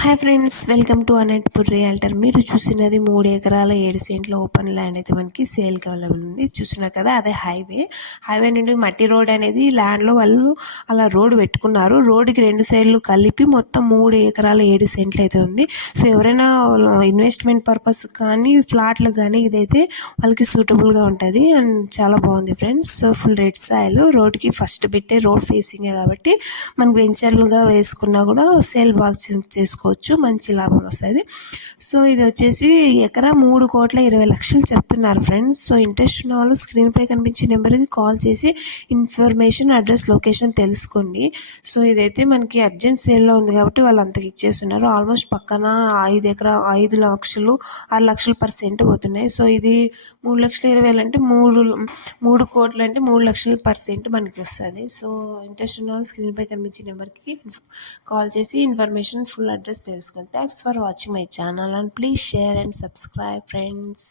Hi friends, welcome to Anantapur realtor. మీరు చూసినది 3 ఎకరాల 7 సెంట్ల ఓపెన్ ల్యాండ్ అయితే మనకి సేల్కి అవైలబుల్ ఉంది. చూస్తున్నారు కదా, అదే హైవే నుండి మట్టి రోడ్ అనేది ల్యాండ్లో వాళ్ళు అలా రోడ్ పెట్టుకున్నారు. రోడ్డుకి 2 సైడ్లు కలిపి మొత్తం 3 ఎకరాల 7 సెంట్లు అయితే ఉంది. సో ఎవరైనా ఇన్వెస్ట్మెంట్ పర్పస్ కానీ ఫ్లాట్లకు కానీ ఇదైతే వాళ్ళకి సూటబుల్గా ఉంటుంది అండ్ చాలా బాగుంది friends. So full red soil, రోడ్కి ఫస్ట్ పెట్టే రోడ్ ఫేసింగే కాబట్టి మనకు వెంచర్లుగా వేసుకున్నా కూడా సేల్ బాగా చేసుకోవచ్చు, మంచి లాభం వస్తుంది. సో ఇది వచ్చేసి ఎకరా 3,20,00,000 చెప్తున్నారు ఫ్రెండ్స్. సో ఇంట్రెస్ట్ ఉన్న వాళ్ళు స్క్రీన్పై కనిపించే నెంబర్కి కాల్ చేసి ఇన్ఫర్మేషన్, అడ్రస్, లొకేషన్ తెలుసుకోండి. సో ఇదైతే మనకి అర్జెంట్ సేల్లో ఉంది కాబట్టి వాళ్ళు అంతకు ఇచ్చేస్తున్నారు. ఆల్మోస్ట్ పక్కన 5 లక్షలు 6 లక్షలు పర్ సెంట్ పోతున్నాయి. సో ఇది 3,20,000 అంటే 3 కోట్లు అంటే 3 లక్షలు పర్ సెంట్ మనకి వస్తుంది. సో ఇంట్రెస్ట్ ఉన్న వాళ్ళు స్క్రీన్పై కనిపించే నెంబర్కి కాల్ చేసి ఇన్ఫర్మేషన్, ఫుల్ అడ్రస్ తెలుసుకోండి. Thanks for watching my channel and please share and subscribe friends.